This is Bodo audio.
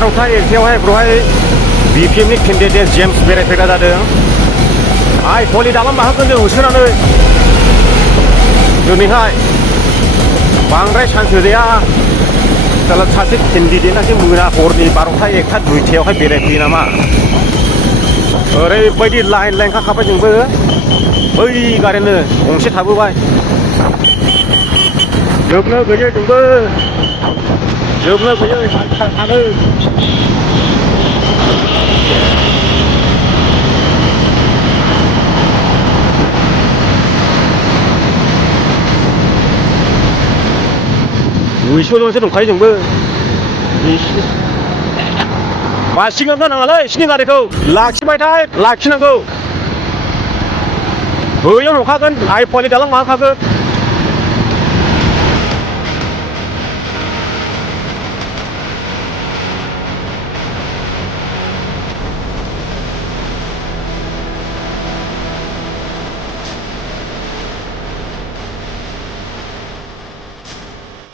बार'था एकथायावहाय बेवहाय BPMनि केन्डिडेट जेम्स बेरायफैग्रा जादों आइ पलि दालां माहागोन जों होसोनानै दिनैहाय बांद्राय चान्स होजाया सासे केन्डिडेटआसो मोना हरनि 12था 1था 2थायावहाय बेरायफैयो नामा ओरैबायदि लाइन खाखाबाय जोंबो बै गारिनो गंसे थाबोबाय जोबनो गैयै जोंबो जोबनो गैयै थानो दुइस'जनसो दंखायो जोंबो बासिगोन नाङालै सिनि गारिखौ लाखिनांगौ बैयाव नुखागोन आइ पलि दालां माखागोन